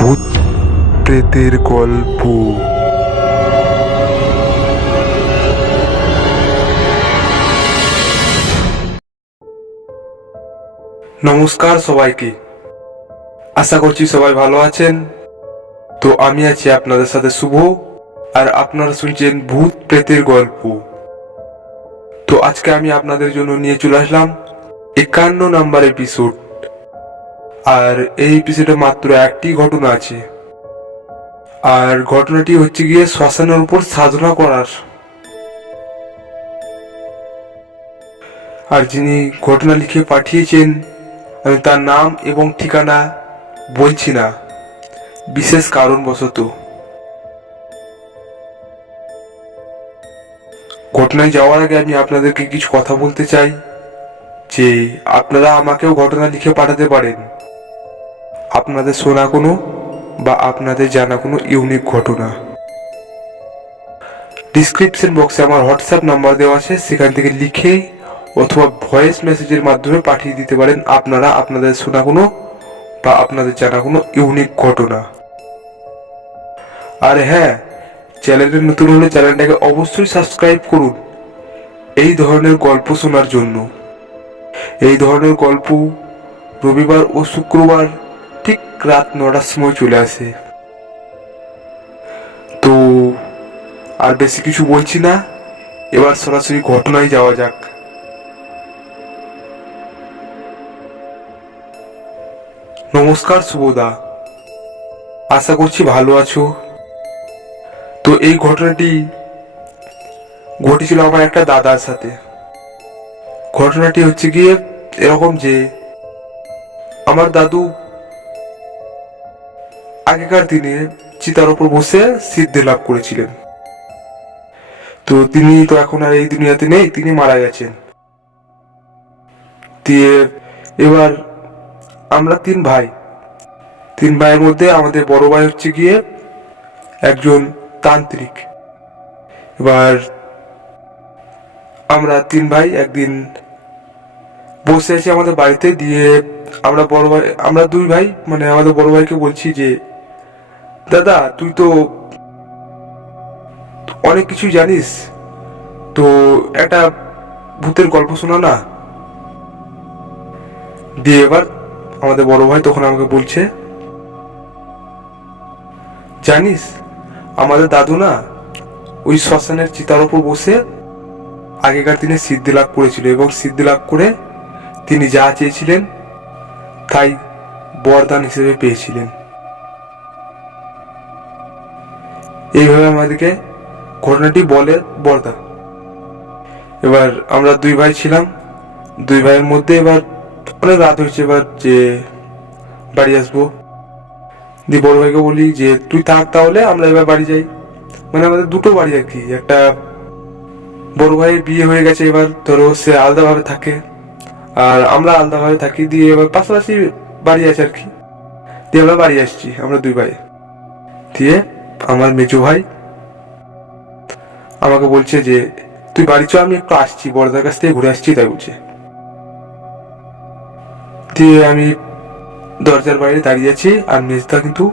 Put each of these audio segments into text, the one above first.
ভূত প্রেতের গল্প। নমস্কার সবাইকে, আশা করছি সবাই ভালো আছেন। তো আমি আছি আপনাদের সাথে শুভ, আর আপনারা শুনছেন ভূত প্রেতের গল্প। তো আজকে আমি আপনাদের জন্য নিয়ে চলে আসলাম 51 নাম্বার এপিসোড। আর এই এপিসোডে মাত্র একটি ঘটনা আছে, আর ঘটনাটি হচ্ছে গিয়ে শ্মশানের উপর সাধনা করার। আর যিনি ঘটনা লিখে পাঠিয়েছেন, আমি তার নাম এবং ঠিকানা বলছি না, বিশেষ কারণবশত। ঘটনায় যাওয়ার আগে আমি আপনাদেরকে কিছু কথা বলতে চাই, যে আপনারা আমাকেও ঘটনা লিখে পাঠাতে পারেন আপনাদের শোনা কোনো বা আপনাদের জানা কোনো ইউনিক ঘটনা। ডিসক্রিপশন বক্সে আমার হোয়াটসঅ্যাপ নাম্বার দেওয়া আছে, সেখান থেকে লিখে অথবা ভয়েস মেসেজের মাধ্যমে পাঠিয়ে দিতে পারেন আপনারা আপনাদের শোনা কোনো বা আপনাদের জানা কোনো ইউনিক ঘটনা। আর হ্যাঁ, চ্যানেলে নতুন হলে চ্যানেলটাকে অবশ্যই সাবস্ক্রাইব করুন এই ধরনের গল্প শোনার জন্য। এই ধরনের গল্প রবিবার ও শুক্রবার ঠিক রাত 9টার সময় চলে আসে। তো আর বেশি কিছু বলছি না, এবার সরাসরি ঘটনায় যাওয়া যাক। নমস্কার শুভদা, আশা করছি ভালো আছো। তো এই ঘটনাটি ঘটেছিল আমার একটা দাদার সাথে। ঘটনাটি হচ্ছে গিয়ে এরকম যে আমার দাদু আগেকার দিনে চিতার উপর বসে সিদ্ধি লাভ করেছিলেন। তো তিনি তো এখন আর এই দুনিয়াতে নেই, তিনি মারা গেছেন। দিয়ে এবার আমরা তিন ভাইয়ের মধ্যে আমাদের বড় ভাই হচ্ছে গিয়ে একজন তান্ত্রিক। এবার আমরা তিন ভাই একদিন বসে আছি আমাদের বাড়িতে। দিয়ে আমরা দুই ভাই, মানে আমাদের বড় ভাইকে বলছি যে, দাদা তুই তো অনেক কিছু জানিস, তো একটা ভূতের গল্প শোনা না। দিয়ে এবার আমাদের বড় ভাই তখন আমাকে বলছে, জানিস আমাদের দাদু না ওই শ্মশানের চিতার উপর বসে আগেকার দিনে সিদ্ধি লাভ করেছিল, এবং সিদ্ধি লাভ করে তিনি যা চেয়েছিলেন তাই বরদান হিসেবে পেয়েছিলেন। এইভাবে আমাদেরকে ঘটনাটি বলে বরদা। এবার আমরা দুই ভাই ছিলাম, দুই ভাইয়ের মধ্যে এবার অনেক রাত হয়েছে, এবার যে বাড়ি আসবো। দিয়ে বড় ভাইকে বলি যে তুই থাক, তাহলে আমরা এবার বাড়ি যাই। মানে আমাদের দুটো বাড়ি আর কি, একটা বড় ভাইয়ের বিয়ে হয়ে গেছে, এবার ধরো সে আলাদাভাবে থাকে আর আমরা আলাদাভাবে থাকি। দিয়ে এবার পাশাপাশি বাড়ি আছে আর কি। দিয়ে আমরা বাড়ি আসছি আমরা দুই ভাই। দিয়ে আমার মেজো ভাই আমাকে বলছে যে তুই বাড়ি চ, আমি একটু আসছি, বড়দার কাছ থেকে ঘুরে আসছি, তাই বলছে। দিয়ে আমি দরজার বাইরে দাঁড়িয়ে আছি, আর মেজদা কিন্তু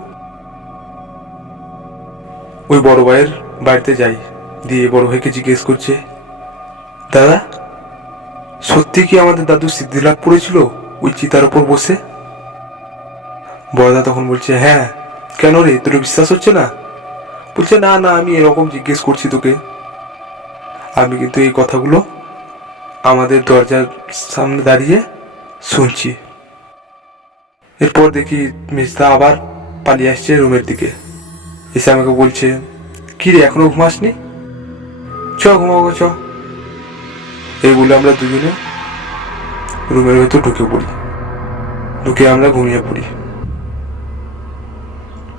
ওই বড় ভাইয়ের বাড়িতে যাই। দিয়ে বড় ভাইকে জিজ্ঞেস করছে, দাদা সত্যি কি আমাদের দাদু সিদ্ধি লাভ করেছিল ওই চিতার উপর বসে? বড়দা তখন বলছে, হ্যাঁ, কেন রে, তোর বিশ্বাস হচ্ছে না? বলছে, না না, আমি এরকম জিজ্ঞেস করছি তোকে। আমি কিন্তু এই কথাগুলো আমাদের দরজার সামনে দাঁড়িয়ে শুনছি। এরপর দেখি মেজদা আবার পালিয়ে আসছে রুমের দিকে। এসে আমাকে বলছে, কি রে, এখনো ঘুমাসনি? চ ঘুমাবো, চ। এই বলে আমরা দুজনে রুমের ভেতর ঢুকে আমরা ঘুমিয়ে পড়ি।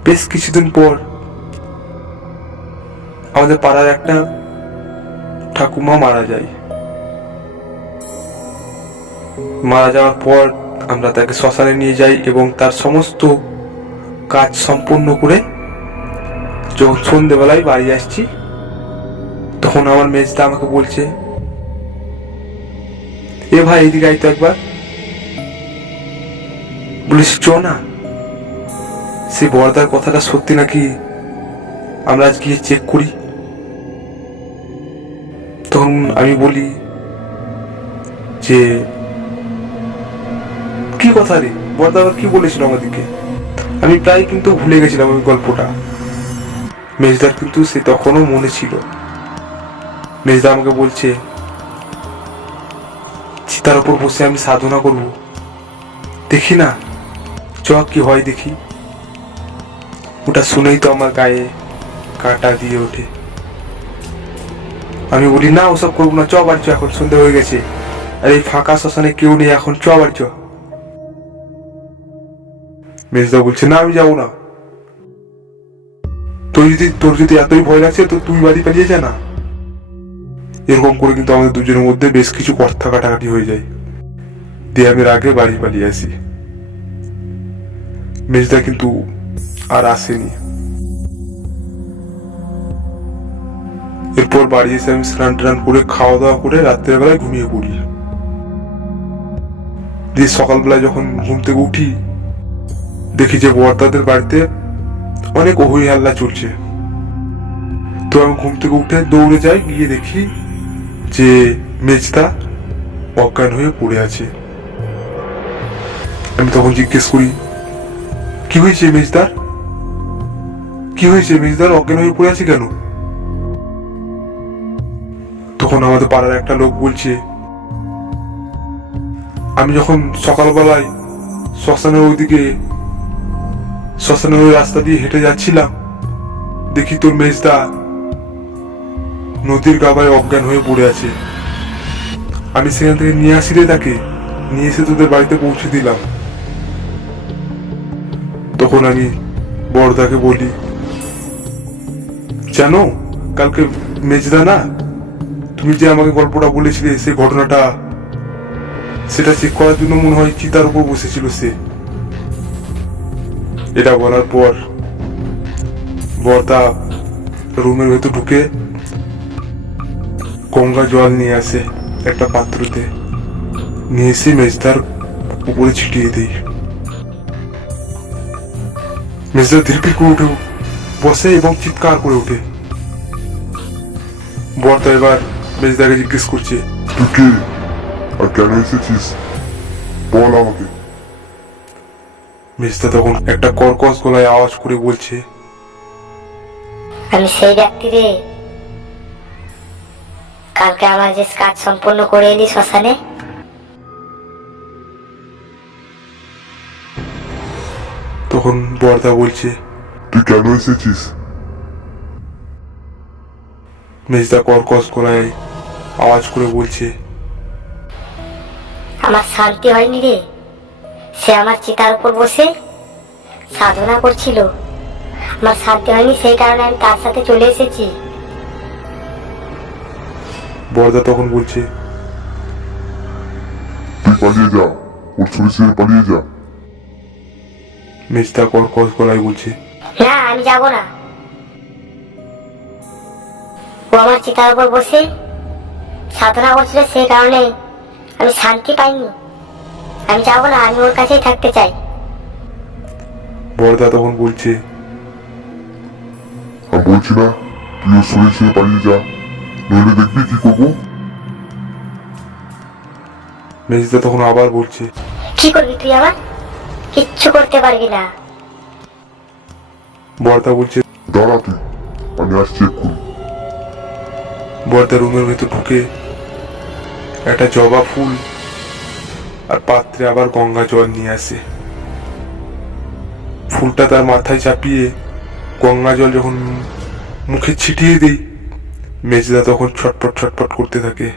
বেশ কিছুদিন পর আমাদের পাড়ার একটা ঠাকুমা মারা যায়। মারা যাওয়ার পর আমরা তাকে শ্মশানে নিয়ে যাই, এবং তার সমস্ত কাজ সম্পূর্ণ করে যখন সন্ধ্যেবেলায় বাড়ি আসছি, তখন আমার মেজদা আমাকে বলছে, এ ভাই এদিকে আয় তো একবার। বলিস চ না। সেই বর্দার কথাটা সত্যি নাকি আমরা আজ গিয়ে চেক করি। তখন আমি বলি যে কি কথা রে, বর্দা আবার কি বলেছিল আমাদেরকে? আমি প্রায় কিন্তু ভুলে গেছিলাম ওই গল্পটা। মেজদার কিন্তু সে তখনও মনে ছিল। মেজদা আমাকে বলছে চিতার ওপর বসে আমি সাধনা করব, দেখি না চ কি হয় দেখি। ওটা শুনেই তো আমার গায়ে কাঁটা দিয়ে ওঠে। আমি বলি না ওসব করবো না, চ বাড়ি চ, এখন সন্ধে হয়ে গেছে, আর এই ফাঁকা শ্মশানে কেউ নেই, এখন চ বাড়ি চ। মেজদা বলছে না আমি যাবো না, তোর যদি এতই ভয় লাগছে তো তুই বাড়ি পালিয়ে যা না। এরকম করে কিন্তু আমাদের দুজনের মধ্যে বেশ কিছু কথা কাটাকাটি হয়ে যায়, দিয়ে আমি রাগে বাড়ি পালিয়ে আসি। মেজদা কিন্তু আর আসেনি। এরপর বাড়ি এসে আমি স্নান টান করে খাওয়া দাওয়া করে রাত্রের বেলায় ঘুমিয়ে পড়ি। দিয়ে সকালবেলায় যখন ঘুম থেকে উঠি দেখি যে বর্দাদের বাড়িতে অনেক হই হাল্লা চলছে। তো আমি ঘুম থেকে উঠে দৌড়ে যাই, গিয়ে দেখি যে মেজদা অজ্ঞান হয়ে পড়ে আছে। আমি তখন জিজ্ঞেস করি কি হয়েছে মেজদার, কি হয়েছে মেজদার, অজ্ঞান হয়ে পড়ে আছে কেন? তখন আমাদের পাড়ার একটা লোক বলছে আমি যখন সকালবেলায় শ্মশানের ওই রাস্তা দিয়ে হেঁটে যাচ্ছিলাম, দেখি তোর মেজদা নদীর গাবায় অজ্ঞান হয়ে পড়ে আছে। আমি সেখান থেকে নিয়ে আসি রে, তাকে নিয়ে এসে তোদের বাড়িতে পৌঁছে দিলাম। তখন আমি বড়দাকে বলি জানো কালকে মেজদা না, তুমি যে আমাকে গল্পটা বলেছিলে সেই ঘটনাটা, সেটা চেক করার জন্য মনে হয় চিতার উপর বসেছিল সে। এটা বলার পর বর্দা রুমের ভেতর ঢুকে গঙ্গা জল নিয়ে আসে একটা পাত্রতে, নিয়ে এসে মেজদার উপরে ছিটিয়ে দেই। মেজদা ধীরপির করে উঠে বসে এবং চিৎকার করে ওঠে। বর্দা এবার মেজদাকে জিজ্ঞেস করছে তুই কে আর কেন এসেছিস, বল আমাকে। মেজদা তখন একটা কর্কশ গলায় আওয়াজ করে বলছে আমি সেই ব্যক্তি রে, কালকে আমার যে কাজ সম্পূর্ণ করে এলি শ্মশানে। তখন বর্দা বলছে তুই কেন এসেছিস? মেজদা কর্কশ গলায় আওয়াজ করে বলছে আমার শান্তি হয়নি রে, সে আমার চিতার উপর বসে সাধনা করছিল, আমার শান্তি হয়নি, সেই কারণে আমি তার সাথে চলে এসেছি। বর্দা তখন বলছে তুই পালিয়ে যা, ওর ছুরি ছেড়ে পালিয়ে যা। মেজদা কর্কশ গলায় বলছে না আমি যাব না, ও আমার চিতার উপর বসে সাধনা করছিল, সেই কারণে আমি শান্তি পাইনি, আমি যাব না, আমি ওর কাছেই থাকতে চাই। বর্দা তখন বলছে আমি বলছি না তুই ওর ছুরি ছেড়ে পালিয়ে যা, নইলে দেখবি কি করবো। মেজদা তখন আবার বলছে কি করবি তুই, আমার কিচ্ছু করতে পারবি না। বর্দা বলছে দাঁড়া তুই, আমি আসছি এক্ষুনি। বর্দা রুমের ভেতর ঢুকে একটা জবা ফুল আর পাত্রে আবার গঙ্গা জল নিয়ে আসে। ফুলটা তার মাথায় চাপিয়ে গঙ্গা জল যখন মুখে ছিটিয়ে দেই, মেজদা তখন ছটপট ছটপট করতে থাকে।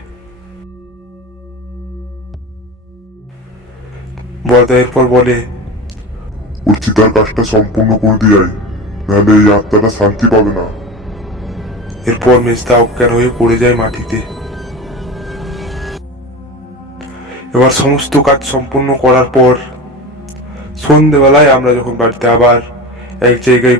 বর্দা এরপর বলে ওর চিতার কাজটা সম্পূর্ণ করে দিয়ে আয়, নাহলে এই আত্মাটা শান্তি পাবে না। এরপর মেজদা অজ্ঞান হয়ে পড়ে যায় মাটিতে। এবার সমস্ত কাজ সম্পূর্ণ করার পর সন্ধ্যেবেলায় আমরা যখন বাড়িতে আবার এক জায়গায়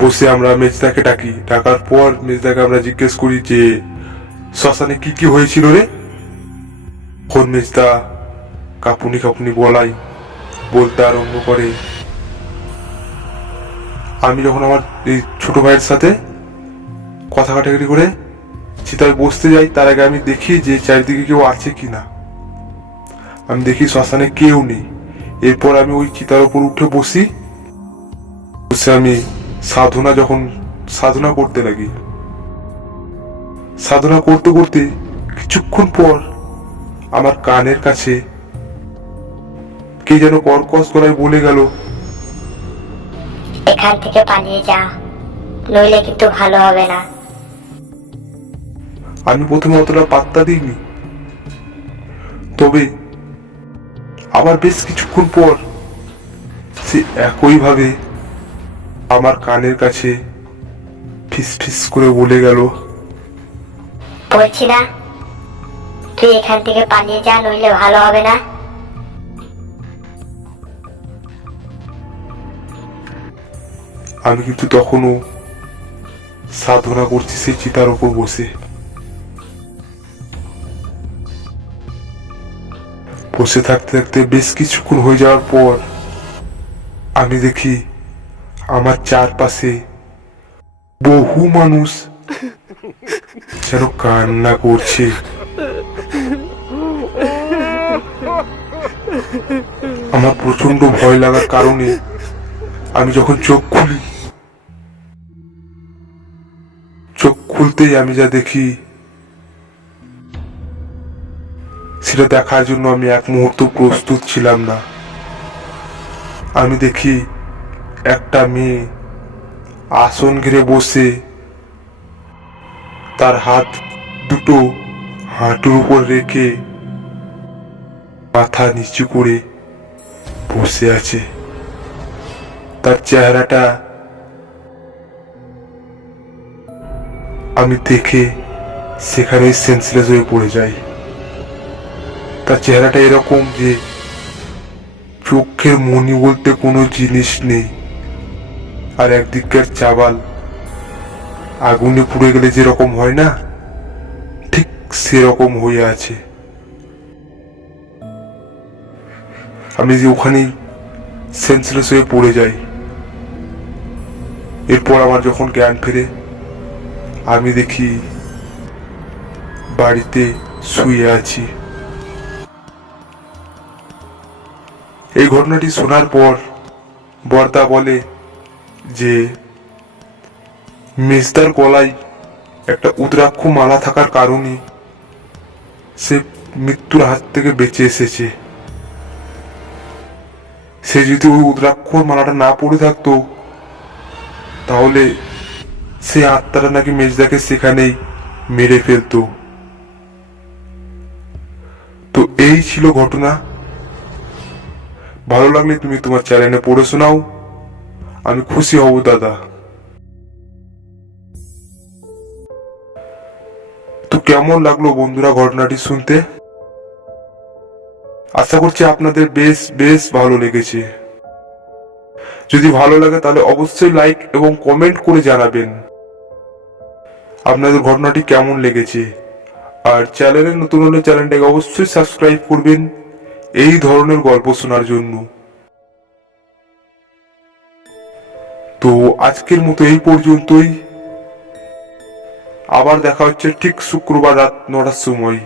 বসে আমরা মেজদাকে ডাকি। ডাকার পর মেজদাকে আমরা জিজ্ঞেস করি যে শ্মশানে কি কি হয়েছিল রে। মেজদা কাপুনি কাপুনি বলাই বলতে আরম্ভ করে। আমি যখন আমার এই ছোট ভাইয়ের সাথে কথা কাটাকাটি করে চিতায় বসতে যাই, তার আগে আমি দেখি যে চারিদিকে কেউ আছে কিনা। আমি দেখি শ্মশানে কেউ নেই। এরপর আমি ওই চিতার উপর উঠে বসে আমি সাধনা করতে লাগি। সাধনা করতে করতে কিছুক্ষণ পর আমার কানের কাছে কে যেন কর্কশ গলায় বলে গেল, এখান থেকে পালিয়ে যা, নইলে কিন্তু ভালো হবে না। আমি প্রথমে অতটা পাত্তা দিইনি, তবে আবার বেশ কিছুক্ষণ পর সে একইভাবে আমার কানের কাছে ফিস ফিস করে বলে গেল, বলছি না তুই এখান থেকে পালিয়ে যা, নইলে ভালো হবে না। আমি কিন্তু তখনও সাধনা করছি সেই চিতার উপর বসে। বসে থাকতে থাকতে বেশ কিছুক্ষণ হয়ে যাওয়ার পর আমি দেখি আমার চারপাশে বহু মানুষ যেন কান্না করছে। আমার প্রচন্ড ভয় লাগার কারণে আমি যখন চোখ খুলতেই আমি যা দেখি সেটা দেখার জন্য আমি এক মুহূর্ত প্রস্তুত ছিলাম না। আমি দেখি একটা মেয়ে আসন ঘিরে বসে তার হাত দুটো হাঁটুর উপর রেখে মাথা নিচু করে বসে আছে। তার চেহারাটা আমি দেখে সেখানে সেন্সলেস হয়ে পড়ে যাই। তার চেহারাটা এরকম যে চোখের মনি বলতে কোনো জিনিস নেই, আর একদিককার চাবাল আগুনে পুড়ে গেলে যেরকম হয় না, ঠিক সেরকম হয়ে আছে। আমি যে ওখানেই সেন্সলেস হয়ে পড়ে যাই। এরপর আমার যখন জ্ঞান ফেরে আমি দেখি বাড়িতে শুয়ে আছি। এই ঘটনাটি শোনার পর বর্দা বলে যে মেজদার গলায় একটা উদ্রাক্ষ মালা থাকার কারণে সে মৃত্যুর হাত থেকে বেঁচে এসেছে। সে যদি ওই উদ্রাক্ষর মালাটা না পড়ে থাকতো তাহলে সে আত্মাটা নাকি মেজদাকে সেখানেই মেরে ফেলতো। তো এই ছিল ঘটনা। ভালো লাগলে তুমি তোমার চ্যানেলে পড়ে শোনাও, আমি খুশি হব দাদা। তো কেমন লাগলো বন্ধুরা ঘটনাটি শুনতে? আশা করছি আপনাদের বেশ বেশ ভালো লেগেছে। যদি ভালো লাগে তাহলে অবশ্যই লাইক এবং কমেন্ট করে জানাবেন আপনাদের ঘটনাটি কেমন লেগেছে। আর চ্যানেলে নতুন হলে চ্যানেলটাকে অবশ্যই সাবস্ক্রাইব করবেন এই ধরনের গল্প শোনার জন্য। তো আজকের মতো এই পর্যন্তই। আবার দেখা হচ্ছে ঠিক শুক্রবার রাত 9টার সময়।